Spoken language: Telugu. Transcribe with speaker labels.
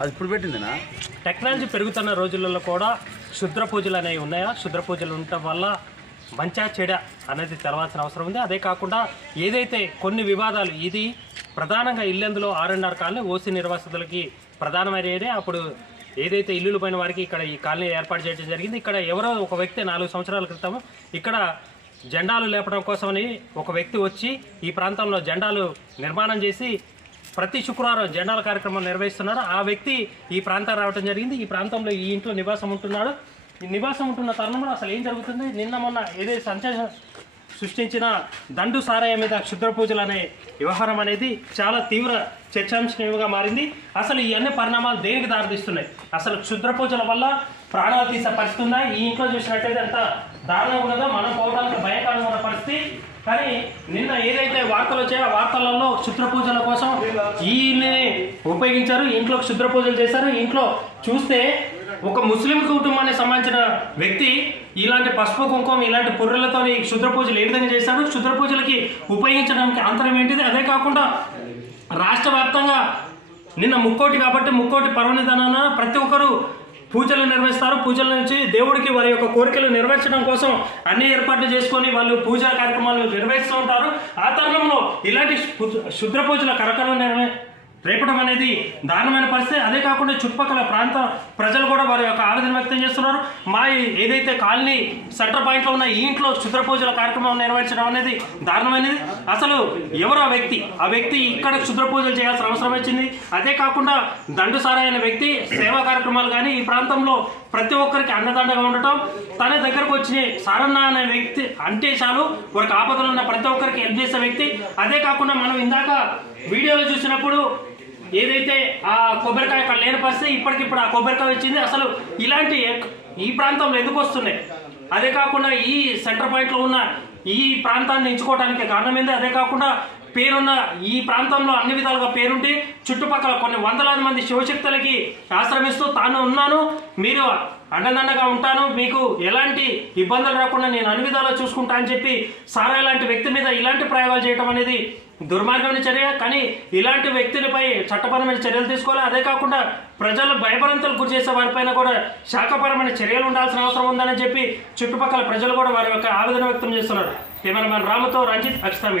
Speaker 1: అది ఇప్పుడు పెట్టిందినా?
Speaker 2: టెక్నాలజీ పెరుగుతున్న రోజులలో కూడా క్షుద్ర పూజలు అనేవి ఉన్నాయా? క్షుద్ర పూజలు ఉండటం వల్ల మంచా చెడ అనేది తెలవాల్సిన అవసరం ఉంది. అదే కాకుండా ఏదైతే కొన్ని వివాదాలు ఇది ప్రధానంగా ఇల్లెందులో ఆర్ఎన్ఆర్ కాలనీ ఓసీ నిర్వాసితులకి ప్రధానమైన ఏరియా అప్పుడు ఏదైతే ఇల్లులు పోయిన వారికి ఇక్కడ ఈ కాలనీ ఏర్పాటు చేయడం జరిగింది. ఇక్కడ ఎవరో ఒక వ్యక్తి నాలుగు సంవత్సరాల క్రితం ఇక్కడ జెండాలు లేపడం కోసమని ఒక వ్యక్తి వచ్చి ఈ ప్రాంతంలో జెండాలు నిర్మాణం చేసి ప్రతి శుక్రవారం జెండాల కార్యక్రమం నిర్వహిస్తున్నారు. ఆ వ్యక్తి ఈ ప్రాంతం రావడం జరిగింది. ఈ ప్రాంతంలో ఈ ఇంట్లో నివాసం ఉంటున్నాడు. ఈ నివాసం ఉంటున్న తరుణంలో అసలు ఏం జరుగుతుంది? నిన్న మొన్న ఏదైతే సంచలనం సృష్టించిన దండు సారాయ మీద క్షుద్ర పూజలు అనే వ్యవహారం అనేది చాలా తీవ్ర చర్చాంశనీయంగా మారింది. అసలు ఈ అన్ని పరిణామాలు దేనికి దారితీస్తున్నాయి? అసలు క్షుద్ర పూజల వల్ల ప్రాణాలు తీసే పరిస్థితి ఉందా? ఈ ఇంట్లో చూసినట్టయితే ఎంత దారుణంగా ఉన్నదో మనం పోవడానికి భయకరంగా ఉన్న పరిస్థితి. కానీ నిన్న ఏదైతే వార్తలు వచ్చాయో ఆ వార్తలలో క్షుద్ర పూజల కోసం ఈయన్ని ఉపయోగించారు. ఇంట్లో క్షుద్ర పూజలు చేశారు. ఇంట్లో చూస్తే ఒక ముస్లిం కుటుంబానికి సంబంధించిన వ్యక్తి ఇలాంటి పసుపు కుంకుమ ఇలాంటి పుర్రెలతో క్షుద్ర పూజలు ఏ విధంగా చేశారు క్షుద్ర పూజలకి ఉపయోగించడానికి అంతరం ఏంటిది? అదే కాకుండా రాష్ట్ర వ్యాప్తంగా నిన్న ముక్కోటి కాబట్టి ముక్కోటి పర్వనిధానాన ప్రతి ఒక్కరు పూజలు నిర్వహిస్తారు. పూజల నుంచి దేవుడికి వారి యొక్క కోరికలు నెరవేర్చడం కోసం అన్ని ఏర్పాట్లు చేసుకొని వాళ్ళు పూజా కార్యక్రమాలు నిర్వహిస్తూ ఉంటారు. ఆ తరుణంలో ఇలాంటి శుద్ర పూజల కరకరం రేపటం రేపడం అనేది దారుణమైన పరిస్థితి. అదే కాకుండా చుట్టుపక్కల ప్రాంత ప్రజలు కూడా వారి యొక్క ఆవేదన వ్యక్తం చేస్తున్నారు. మా ఏదైతే కాలనీ సెంటర్ పాయింట్లో ఉన్న ఈ ఇంట్లో క్షుద్ర పూజల కార్యక్రమం నిర్వహించడం అనేది దారుణమైనది. అసలు ఎవరు ఆ వ్యక్తి? ఆ వ్యక్తి ఇక్కడ క్షుద్ర పూజలు చేయాల్సిన అవసరం వచ్చింది. అదే కాకుండా దండు సారాయన వ్యక్తి సేవా కార్యక్రమాలు కానీ ఈ ప్రాంతంలో ప్రతి ఒక్కరికి అన్నదండగా ఉండటం. తన దగ్గరకు వచ్చి సారన్న అనే వ్యక్తి అంటే చాలు వారికి ఆపదలు ఉన్న ప్రతి ఒక్కరికి హెల్ప్ చేసే వ్యక్తి. అదే కాకుండా మనం ఇందాక వీడియోలో చూసినప్పుడు ఏదైతే ఆ కొబ్బరికాయ అక్కడ లేని పరిస్థితి ఇప్పటికిప్పుడు ఆ కొబ్బరికాయ వచ్చింది. అసలు ఇలాంటి ఎక్- ఈ ప్రాంతంలో ఎందుకు వస్తున్నాయి? అదే కాకుండా ఈ సెంటర్ పాయింట్లో ఉన్న ఈ ప్రాంతాన్ని ఎంచుకోవడానికి కారణం ఏంది? అదే కాకుండా పేరున్న ఈ ప్రాంతంలో అన్ని విధాలుగా పేరుంటే చుట్టుపక్కల కొన్ని వందలాది మంది శివశక్తులకి ఆశ్రమిస్తూ తాను ఉన్నాను. మీరు అండదండగా ఉంటాను. మీకు ఎలాంటి ఇబ్బందులు రాకుండా నేను అన్ని విధాలా చూసుకుంటా అని చెప్పి సారా ఇలాంటి వ్యక్తి మీద ఇలాంటి ప్రయోగాలు చేయటం అనేది దుర్మార్గమైన చర్య. కానీ ఇలాంటి వ్యక్తులపై చట్టపరమైన చర్యలు తీసుకోవాలి? అదే కాకుండా ప్రజలు భయభరంతలు గురి చేసే వారిపైన కూడా శాఖపరమైన చర్యలు ఉండాల్సిన అవసరం ఉందని చెప్పి చుట్టుపక్కల ప్రజలు కూడా వారి యొక్క ఆవేదన వ్యక్తం చేస్తున్నారు. కెమెరామెన్ రామతో రంజిత్ అక్షతా మీడియా.